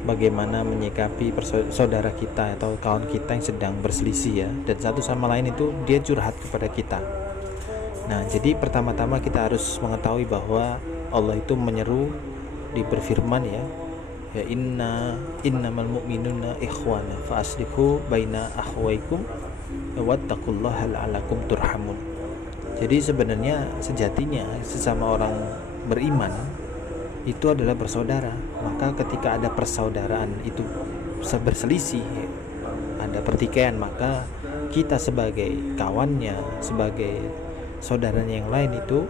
bagaimana menyikapi saudara kita atau kawan kita yang sedang berselisih ya, dan satu sama lain itu dia curhat kepada kita. Nah, jadi pertama-tama kita harus mengetahui bahwa Allah itu menyeru di berfirman ya innamal mu'minuna ikhwana fa aslihu baina akhwaikum wattaqullaha la'allakum turhamun. Jadi sebenarnya sejatinya sesama orang beriman itu adalah bersaudara. Maka ketika ada persaudaraan itu berselisih, ada pertikaian, maka kita sebagai kawannya, sebagai saudaranya yang lain itu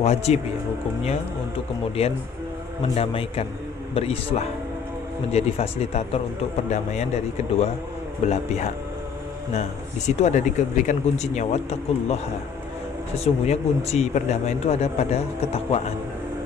wajib ya hukumnya untuk kemudian mendamaikan, berislah, menjadi fasilitator untuk perdamaian dari kedua belah pihak. Nah, di situ ada diberikan kuncinya wattaqullaha. Sesungguhnya kunci perdamaian itu ada pada ketakwaan.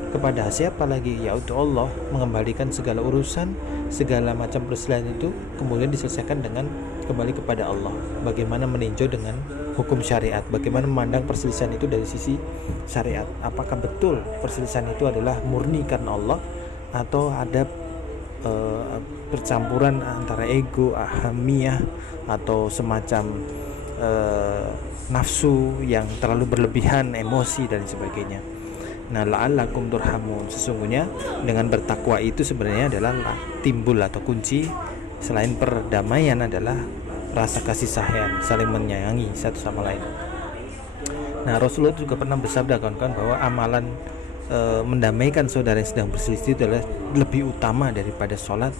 Kepada siapa lagi? Ya untuk Allah, mengembalikan segala urusan, segala macam perselisihan itu kemudian diselesaikan dengan kembali kepada Allah. Bagaimana meninjau dengan hukum syariat, bagaimana memandang perselisihan itu dari sisi syariat. Apakah betul perselisihan itu adalah murni karena Allah, atau ada percampuran antara ego, ahamiyah, atau semacam nafsu yang terlalu berlebihan, emosi dan sebagainya. Nah, la'allakum turhamun, sesungguhnya dengan bertakwa itu sebenarnya adalah timbul atau kunci selain perdamaian adalah rasa kasih sayang, saling menyayangi satu sama lain. Nah, Rasulullah juga pernah bersabda kawan-kawan bahwa amalan mendamaikan saudara yang sedang berselisih itu adalah lebih utama daripada sholat,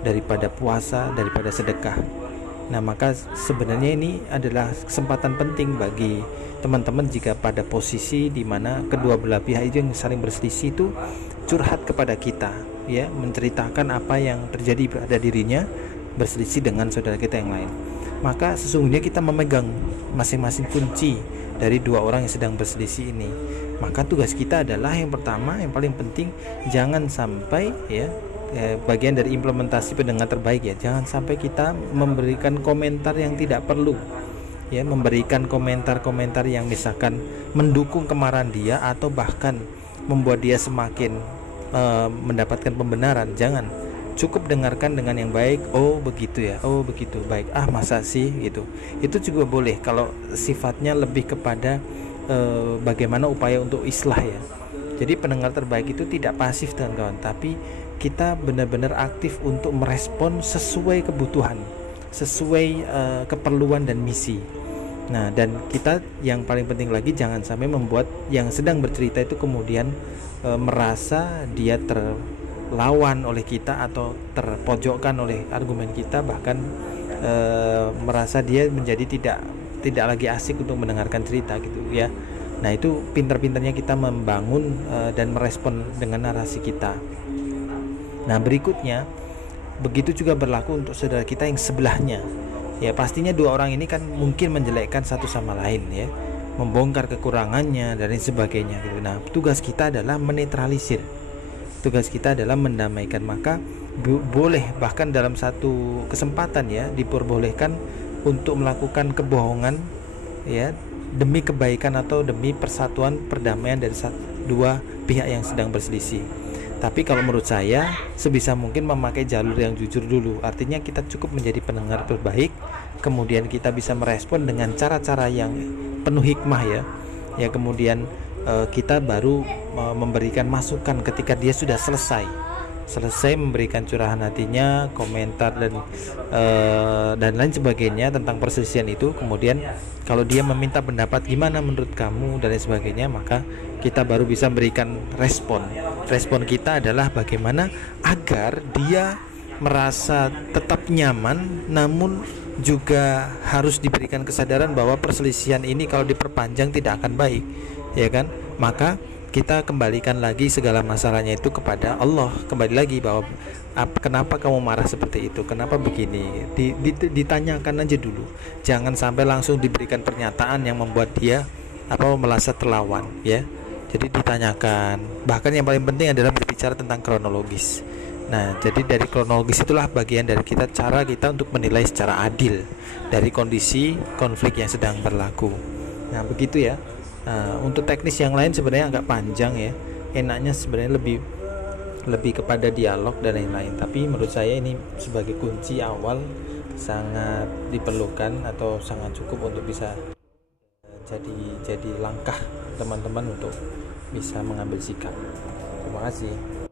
daripada puasa, daripada sedekah. Nah, maka sebenarnya ini adalah kesempatan penting bagi teman-teman jika pada posisi di mana kedua belah pihak itu yang saling berselisih itu curhat kepada kita ya, menceritakan apa yang terjadi pada dirinya berselisih dengan saudara kita yang lain. Maka sesungguhnya kita memegang masing-masing kunci dari dua orang yang sedang berselisih ini. Maka tugas kita adalah yang pertama, yang paling penting, jangan sampai ya, bagian dari implementasi pendengar terbaik ya, jangan sampai kita memberikan komentar yang tidak perlu ya, memberikan komentar-komentar yang misalkan mendukung kemarahan dia atau bahkan membuat dia semakin mendapatkan pembenaran. Jangan, cukup dengarkan dengan yang baik. Oh begitu ya, oh begitu, baik, masa sih gitu. Itu juga boleh kalau sifatnya lebih kepada bagaimana upaya untuk islah ya. Jadi pendengar terbaik itu tidak pasif teman-teman, tapi kita benar-benar aktif untuk merespon sesuai kebutuhan, sesuai keperluan dan misi. Nah, dan kita yang paling penting lagi jangan sampai membuat yang sedang bercerita itu kemudian merasa dia terlawan oleh kita atau terpojokkan oleh argumen kita, bahkan merasa dia menjadi tidak lagi asik untuk mendengarkan cerita gitu ya. Nah, itu pintar-pintarnya kita membangun dan merespon dengan narasi kita. Nah, berikutnya begitu juga berlaku untuk saudara kita yang sebelahnya. Ya, pastinya dua orang ini kan mungkin menjelekkan satu sama lain ya, membongkar kekurangannya dan lain sebagainya gitu. Nah, tugas kita adalah menetralisir. Tugas kita adalah mendamaikan. Maka boleh bahkan dalam satu kesempatan ya diperbolehkan untuk melakukan kebohongan ya, demi kebaikan atau demi persatuan perdamaian dari dua pihak yang sedang berselisih. Tapi kalau menurut saya sebisa mungkin memakai jalur yang jujur dulu. Artinya kita cukup menjadi pendengar terbaik, kemudian kita bisa merespon dengan cara-cara yang penuh hikmah ya. Ya, kemudian kita baru memberikan masukan ketika dia sudah selesai memberikan curahan hatinya, komentar dan lain sebagainya tentang perselisihan itu. Kemudian kalau dia meminta pendapat gimana menurut kamu dan lain sebagainya, maka kita baru bisa memberikan respon. Respon kita adalah bagaimana agar dia merasa tetap nyaman, namun juga harus diberikan kesadaran bahwa perselisihan ini kalau diperpanjang tidak akan baik, ya kan? Maka kita kembalikan lagi segala masalahnya itu kepada Allah. Kembali lagi bahwa kenapa kamu marah seperti itu, kenapa begini, ditanyakan aja dulu. Jangan sampai langsung diberikan pernyataan yang membuat dia merasa terlawan ya. Jadi ditanyakan. Bahkan yang paling penting adalah berbicara tentang kronologis. Nah, jadi dari kronologis itulah bagian dari cara kita untuk menilai secara adil dari kondisi konflik yang sedang berlaku. Nah, begitu ya. Untuk teknis yang lain sebenarnya agak panjang ya. Enaknya sebenarnya lebih lebih kepada dialog dan lain-lain. Tapi menurut saya ini sebagai kunci awal sangat diperlukan atau sangat cukup untuk bisa jadi langkah teman-teman untuk bisa mengambil sikap. Terima kasih.